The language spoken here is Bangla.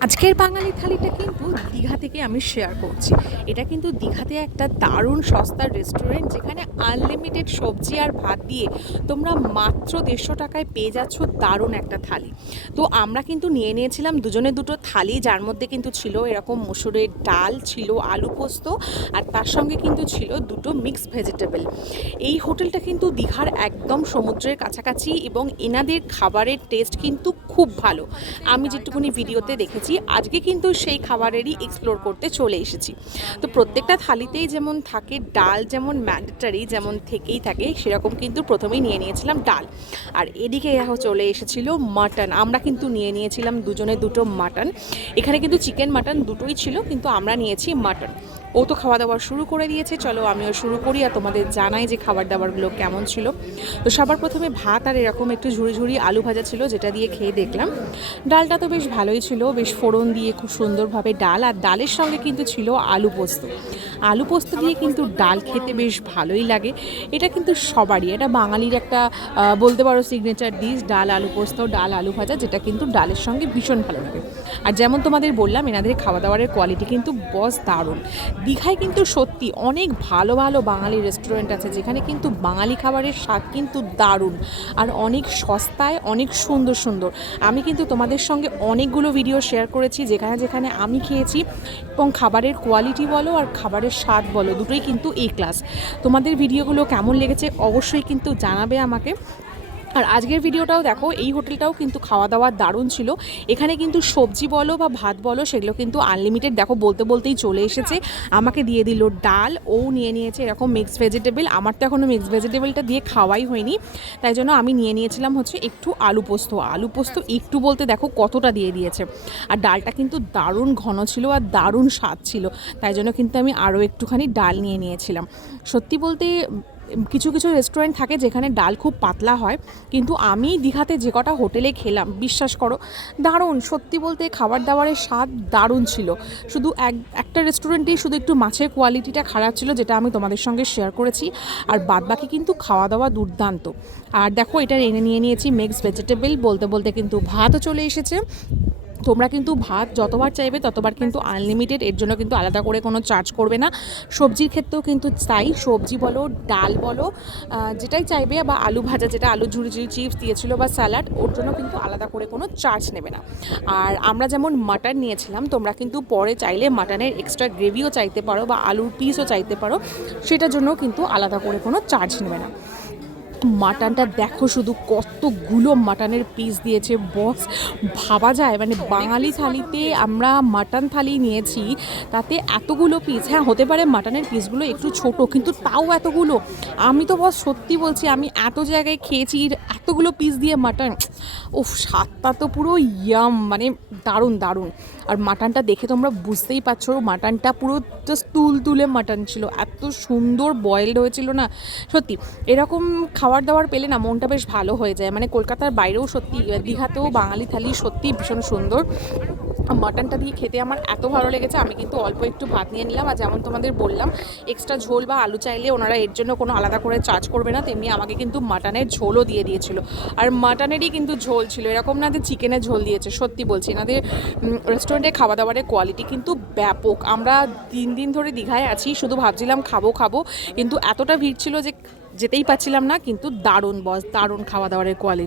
আজকের বাঙালি থালিটা কিন্তু দীঘা থেকে আমি শেয়ার করছি। এটা কিন্তু দীঘাতে একটা দারুণ সস্তার রেস্টুরেন্ট যেখানে আনলিমিটেড সবজি আর ভাত দিয়ে তোমরা মাত্র দেড়শো টাকায় পেয়ে যাচ্ছ দারুণ একটা থালি। তো আমরা কিন্তু নিয়ে নিয়েছিলাম দুজনে দুটো থালি, যার মধ্যে কিন্তু ছিল এরকম মসুরের ডাল, ছিল আলু পোস্ত, আর তার সঙ্গে কিন্তু ছিল দুটো মিক্স ভেজিটেবল এই হোটেলটা কিন্তু দীঘার একদম সমুদ্রের কাছাকাছি এবং এনাদের খাবারের টেস্ট কিন্তু খুব ভালো। আমি যেটুকুনি ভিডিওতে দেখেছি আজকে কিন্তু সেই খাবারেরই এক্সপ্লোর করতে চলে এসেছি। তো প্রত্যেকটা থালিতেই যেমন থাকে ডাল, যেমন ম্যান্ডেটারি যেমন থেকেই থাকে, সেরকম কিন্তু প্রথমেই নিয়ে নিয়েছিলাম ডাল। আর এদিকে চলে এসেছিল মাটন আমরা কিন্তু নিয়ে নিয়েছিলাম দুজনে দুটো মাটন এখানে কিন্তু চিকেন মাটন দুটোই ছিল, কিন্তু আমরা নিয়েছি মাটন ও তো খাওয়া দাওয়া শুরু করে দিয়েছে। চলো আমিও শুরু করি আর তোমাদের জানাই যে খাবার দাবারগুলো কেমন ছিল। তো সবার প্রথমে ভাত আর এরকম একটু ঝুড়ি ঝুড়ি আলু ভাজা ছিল, যেটা দিয়ে খেয়ে দেখলাম। ডালটা তো বেশ ভালোই ছিল, বেশ ফোড়ন দিয়ে খুব সুন্দরভাবে ডাল, আর ডালের সঙ্গে কিন্তু ছিল আলু পোস্ত। আলু পোস্ত দিয়ে কিন্তু ডাল খেতে বেশ ভালোই লাগে। এটা কিন্তু সবারই, এটা বাঙালির একটা বলতে পারো সিগনেচার ডিশ ডাল, আলু পোস্ত, ডাল, আলু ভাজা, যেটা কিন্তু ডালের সঙ্গে ভীষণ ভালো লাগে। আর যেমন তোমাদের বললাম, এনাদের খাওয়া দাওয়ারের কোয়ালিটি কিন্তু বস দারুণ। দীঘায় কিন্তু সত্যি অনেক ভালো ভালো বাঙালি রেস্টুরেন্ট আছে, যেখানে কিন্তু বাঙালি খাবারের স্বাদ কিন্তু দারুণ আর অনেক সস্তায়, অনেক সুন্দর সুন্দর। আমি কিন্তু তোমাদের সঙ্গে অনেকগুলো ভিডিও শেয়ার করেছি, যেখানে যেখানে আমি খেয়েছি। এবং খাবারের কোয়ালিটি বলো আর খাবারের স্বাদ বলো, দুটোই কিন্তু এ ক্লাস তোমাদের ভিডিওগুলো কেমন লেগেছে অবশ্যই কিন্তু জানাবে আমাকে। আর আজকের ভিডিওটাও দেখো, এই হোটেলটাও কিন্তু খাওয়া দাওয়া দারুণ ছিল। এখানে কিন্তু সবজি বলো বা ভাত বলো, সেগুলো কিন্তু আনলিমিটেড দেখো, বলতে বলতেই চলে এসেছে। আমাকে দিয়ে দিল ডাল, ও নিয়ে নিয়েছে এরকম মিক্স ভেজিটেবল আমার তো এখনও মিক্স ভেজিটেবলটা দিয়ে খাওয়াই হয়নি। তাই জন্য আমি নিয়ে নিয়েছিলাম হচ্ছে একটু আলু পোস্ত। আলু পোস্ত একটু বলতে দেখো কতটা দিয়ে দিয়েছে। আর ডালটা কিন্তু দারুণ ঘন ছিল আর দারুণ স্বাদ ছিল। তাই জন্য কিন্তু আমি আরও একটুখানি ডাল নিয়ে নিয়েছিলাম। সত্যি বলতে কিছু কিছু রেস্টুরেন্ট থাকে যেখানে ডাল খুব পাতলা হয়, কিন্তু আমি দীঘাতে যে কটা হোটেলে খেলাম, বিশ্বাস করো, দারুণ। সত্যি বলতে খাবার দাবারের স্বাদ দারুণ ছিল। শুধু এক, একটা রেস্টুরেন্টেই শুধু একটু মাছের কোয়ালিটিটা খারাপ ছিল, যেটা আমি তোমাদের সঙ্গে শেয়ার করেছি। আর বাদবাকি কিন্তু খাওয়া দাওয়া দুর্দান্ত। আর দেখো, এটা এনে নিয়ে নিয়েছি মিক্স ভেজিটেবল বলতে বলতে কিন্তু ভাতও চলে এসেছে। তোমরা কিন্তু ভাত যতবার চাইবে ততবার কিন্তু আনলিমিটেড এর জন্য কিন্তু আলাদা করে কোনো চার্জ করবে না। সবজির ক্ষেত্রেও কিন্তু তাই। সবজি বলো, ডাল বলো যেটাই চাইবে বা আলু ভাজা যেটা আলু ঝুড়ি ঝুড়ি চিপস দিয়েছিল বা স্যালাড ওর জন্য কিন্তু আলাদা করে কোনো চার্জ নেবে না। আর আমরা যেমন মাটন নিয়েছিলাম, তোমরা কিন্তু পরে চাইলে মাটনের এক্সট্রা গ্রেভিও চাইতে পারো বা আলুর পিসও চাইতে পারো, সেটার জন্য কিন্তু আলাদা করে কোনো চার্জ নেবে না। মাটনটা দেখো শুধু কতগুলো মাটনের পিস দিয়েছে বস ভাবা যায় মানে বাঙালি থালিতে আমরা মাটন থালি নিয়েছি, তাতে এতগুলো পিস হ্যাঁ হতে পারে মাটনের পিসগুলো একটু ছোট, কিন্তু তাও এতগুলো। আমি তো বস সত্যি বলছি, আমি এত জায়গায় খেয়েছি, এতগুলো পিস দিয়ে মাটন ও স্বাদটা তো পুরো ইয়াম মানে দারুণ দারুণ। আর মাটনটা দেখে তোমরা বুঝতেই পারছ, মাটনটা পুরো জাস্ট তুল তুলে মাটন ছিল, এত সুন্দর বয়েলড হয়েছিল না, সত্যি। এরকম খাবার দাবার পেলে না মনটা বেশ ভালো হয়ে যায়। মানে কলকাতার বাইরেও সত্যি, দীঘাতেও বাঙালি থালি সত্যি ভীষণ সুন্দর। মাটনটা দিয়ে খেতে আমার এত ভালো লেগেছে, আমি কিন্তু অল্প একটু ভাত নিয়ে নিলাম। আর যেমন তোমাদের বললাম এক্সট্রা ঝোল বা আলু চাইলে ওনারা এর জন্য কোনো আলাদা করে চার্জ করবে না, তেমনি আমাকে কিন্তু মাটনের ঝোলও দিয়ে দিয়েছিল। আর মাটনেরই কিন্তু ঝোল ছিল, এরকম না যে চিকেনের ঝোল দিয়েছে, সত্যি বলছি। এনাদের রেস্টুরেন্টে খাওয়া দাওয়ারের কোয়ালিটি কিন্তু ব্যাপক। আমরা তিন দিন ধরে দীঘায় আছি, শুধু ভাবছিলাম খাব খাব, কিন্তু এতটা ভিড় ছিল যে যেতেই পাচ্ছিলাম না কিন্তু দারুণ বস দারুণ খাওয়া দাওয়ারের কোয়ালিটি